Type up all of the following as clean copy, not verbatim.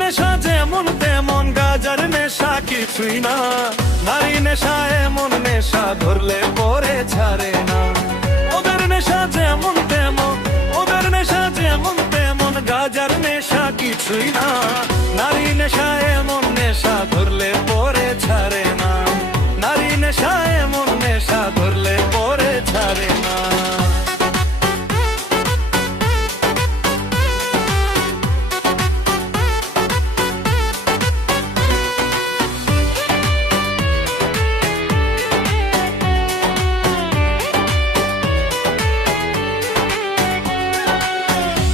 নেশা যেমন তেমন গাজার নেশা কিছুই না, নারী নেশা এমন নেশা ধরলে পরে ছাড়ে না। ওদের নেশা যেমন তেমন, ওদের নেশা যেমন তেমন গাজার নেশা কিছুই না, নারী নেশা এমন নেশা ধরলে পরে ছাড়ে না। নারী নেশা এমন নেশা ধরলে পরে ছাড়ে না।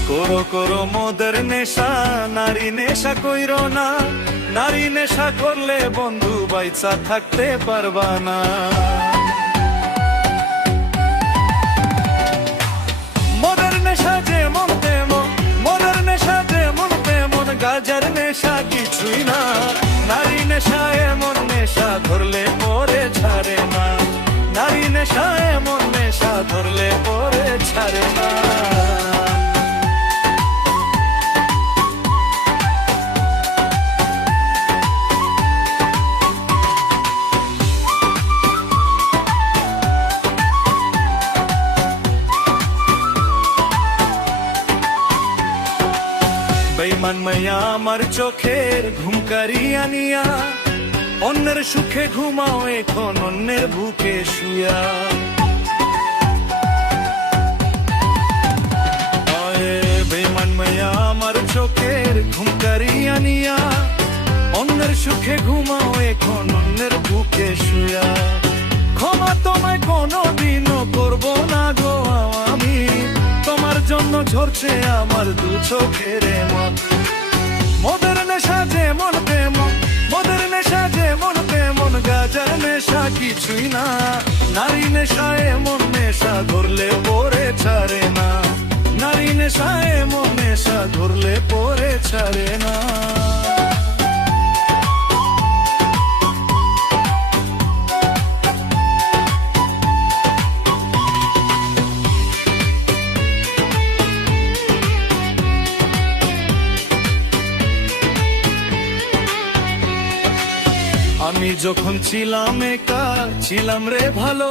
করো করো মোদের নেশা, নারী নেশা কইরো না, নারী নেশা করলে বন্ধু বাইচা থাকতে পারবা না। মোদের নেশা যেমন তেমন, মোদের নেশা যেমন তেমন গাজার নেশা কিছুই না, নারী নেশা এমন নেশা ধরলে পরে ছাড়ে না। নারী নেশা এমন নেশা ধরলে পরে ছাড়ে না। বেঈমান মাইয়া আমার চোখের ঘুম কারিয়া নিয়া, অন্যের সুখে ঘুমাও এখন অন্যের বুকে শুয়া। বেঈমান মাইয়া আমার চোখের ঘুম কারিয়া নিয়া, অন্যের সুখে ঘুমাও এখন অন্যের বুকে শুয়া। ক্ষমা তোমায় কোনোদিনও করবো না গো আমি, তোমার জন্য ঝরছে আমার দু চোখের মন। মোদের নেশা যেমন তেমন, মোদের নেশা যেমন তেমন গাজার নেশা কিছুই না, নারী নেশা এমন নেশা ধরলে পরে ছাড়ে না। নারী নেশা এমন নেশা ধরলে পরে ছাড়ে না। আমি যখন ছিলাম একা ছিলাম রে ভালো,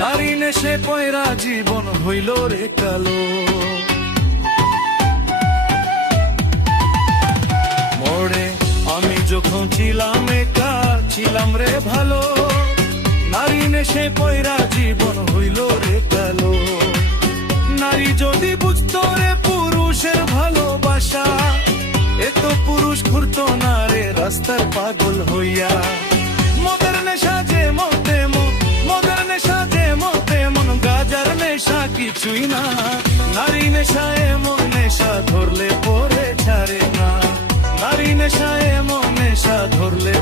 নারী নেশে পয়রা জীবন হইল রে কালো। মোড়ে আমি যখন ছিলাম একা ছিলাম রে ভালো, নারী নেশে পয়রা জীবন হইল রে কালো। নারী যদি বুঝতো রে পুরুষের ভালোবাসা, এত পুরুষ ঘুরতো না রে রাস্তার পাগল হইয়া। মোদের নেশা যেমন তেমন, মোদের নেশা যেমন তেমন গাজার নেশা কিছুই না, নারী নেশা এমন নেশা ধরলে পরে ছাড়ে না। নারী নেশা এমন নেশা ধরলে